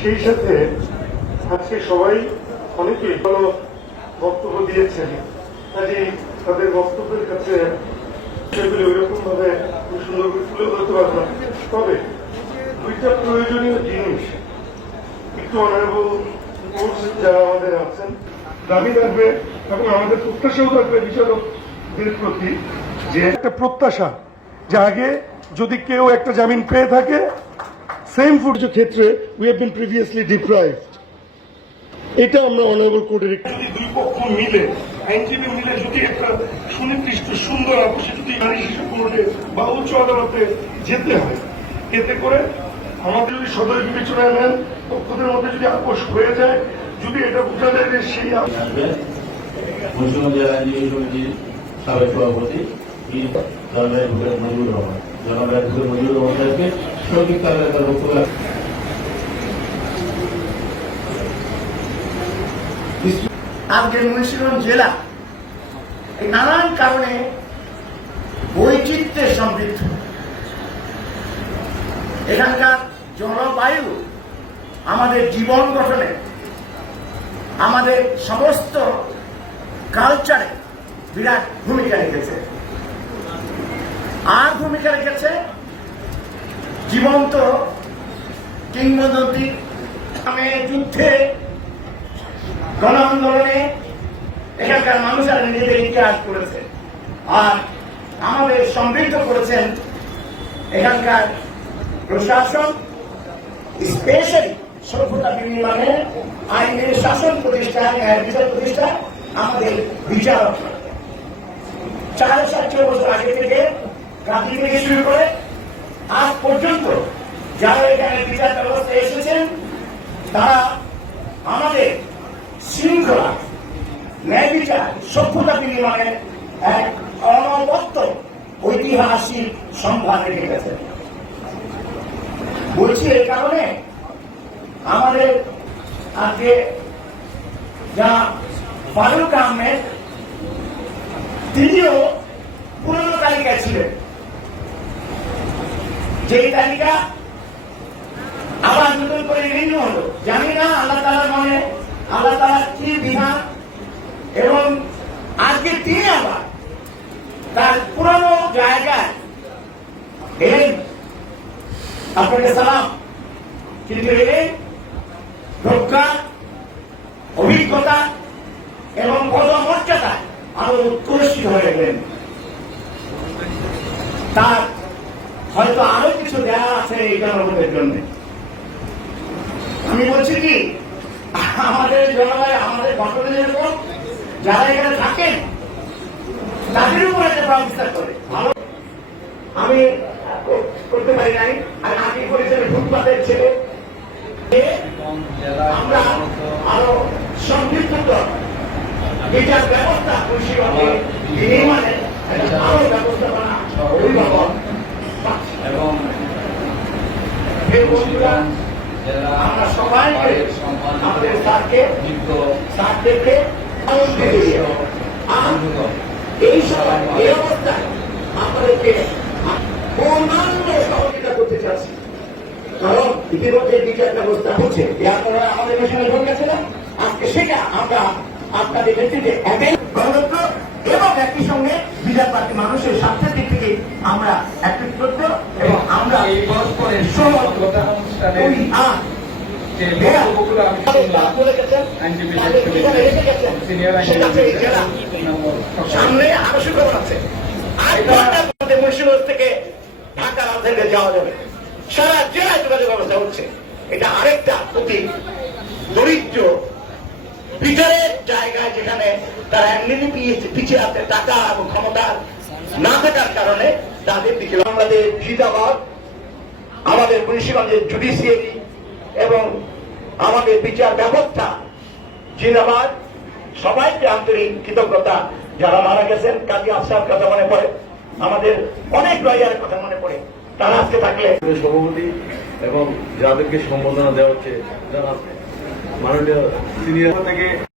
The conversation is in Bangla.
সেই সাথে আজকে সবাই ভালো বক্তব্য দিয়েছেন। কাজে তাদের বক্তব্যের কাছে সেগুলি ভাবে সুন্দর করে তুলে ধরতে পারব তবে দুইটা প্রয়োজনীয় জিনিস একটু অনারেবল যারা আমাদের আছেন, দাবি থাকবে এবং আমাদের প্রত্যাশাও থাকবে বিচারকদের প্রতি যে একটা প্রত্যাশা যে আগে যদি কেউ একটা জামিন পেয়ে থাকে সেম ফুড ক্ষেত্রে we have been previously deprived এটা আমরা অনারেবল কোর্টের দুই পক্ষ মিলে আইনজীবী মিলে যদি একটা সুনির্দিষ্ট সুন্দর আপোষে যদি নারী শিশু কোর্টে বা উচ্চ আদালতে যেতে হয় এতে করে আমাদের যদি সদয় বিবেচনায় নেন পক্ষদের মধ্যে যদি আপোষ হয়ে যায় যদি এটা বোঝা যায় যে সেই জেলা আইনজীবী সমিতির সাবেক সভাপতি ভূপেন রহমান ভূপেন সৌদিক মুন্সিগঞ্জ জেলা নানান কারণে বৈচিত্র্যে সমৃদ্ধ। এখানকার জলবায়ু আমাদের জীবন গঠনে, আমাদের সমস্ত কালচারে বিরাট ভূমিকা রেখেছে। আর ভূমিকা রেখেছে জীবন্ত কিংবদন্তি। আমি যুদ্ধে গণ আন্দোলনে এখানকার মানুষেরা নিজেদের ইতিহাস করেছে আর আমাদের সমৃদ্ধ করেছেন এখানকার প্রশাসন, স্পেশালি সভ্যতা বিনির্মাণে আইনের শাসন প্রতিষ্ঠা ন্যায় বিচার প্রতিষ্ঠা, আমাদের বিচারক। চার ষাটশো বছর আগে থেকে গান্ধী থেকে শুরু করে পর্যন্ত যারা এখানে বিচার ব্যবস্থা এসেছেন, তারা আমাদের শৃঙ্খলা, ন্যায় বিচার, সভ্যতা বিনিময়ের এক অনবদ্য ঐতিহাসিক সম্ভার রেখে গেছে বলছি এই কারণে আমাদের আজকে যা ফারুক আহমেদ তিনিও পুরনো তালিকায় ছিলেন যেই তালিকা আবার নতুন করে রিনিউ হলো। জানি না আল্লাহ তালার মনে, আল্লাহ তালার কি বিধান, এবং আজকে তিনি আবার তার পুরনো জায়গায় এলেন। আপনাকে সালাম। কিন্তু এলেন রক্ষা অভিজ্ঞতা এবং পদমর্যাদায় আরও উৎকর্ষিত হয়ে গেলেন। তার হয়তো আরও কিছু দেওয়া আছে এই জনগণের জন্য। আমি বলছি কি, আমাদের জলবায়ু আমাদের গঠনের এরকম যারা এখানে থাকেন, তাদের উপর একটা ব্যবস্থা করে। ভালো আমি করতে পারি নাই, আর আমি করেছেন ফুটপাতের ছেলে। আমরা আরও সমৃদ্ধ বিচার ব্যবস্থা পরিষেবাকে নির্মাণে আরও ব্যবস্থাপনা, অভিভাবক। এবং আমরা সবাইকে আমাদের স্যারকে বন্ধুগণ, এই সময় এই অবস্থায় পূর্ণাঙ্গ সহযোগিতা করতে চাচ্ছি। কারণ ইতিমধ্যে বিচার ব্যবস্থা হচ্ছে। আপনারা আমাদের মিশনে ঢুকে গেছিলেন আজকে সেটা আমরা আপনাদের নেতৃত্বে একই গণতন্ত্র এবং একই সঙ্গে বিচার পার্টি মানুষের স্বার্থের দিক থেকে আমরা একত্রিত এবং আমরা এই পরস্পরের সহমত কথা অনুষ্ঠানে করি আর যে বক্তব্যগুলো আমি শুনলাম আইনজীবীদের সমিতির সিনিয়র আইনজীবী নম্বর সামনে আরও সুখবর আছে। আট ঘণ্টার মধ্যে মুন্সিগঞ্জ থেকে ঢাকা রাজধানীতে যাওয়া যাবে। সারা জেলায় যোগাযোগ ব্যবস্থা হচ্ছে। এটা আরেকটা অতি দরিদ্র বিচারের জায়গায় যেখানে তারা এমনি পিছিয়ে- পিছিয়ে আছে টাকা এবং ক্ষমতা না থাকার কারণে তাদের দিকে আমাদের জিন্দাবাদ আমাদের মুন্সিগঞ্জের জুডিশিয়ারি এবং আমাদের বিচার ব্যবস্থা, জিন্দাবাদ। সবাইকে আন্তরিক কৃতজ্ঞতা যারা মারা গেছেন, কাজী আফসার কথা মনে পড়ে, আমাদের অনেক লয়ারের কথা মনে পড়ে, তারা আজকে থাকলে। সভাপতি এবং যাদেরকে সম্বোধনা দেওয়া হচ্ছে, যারা মাননীয় সিনিয়র থেকে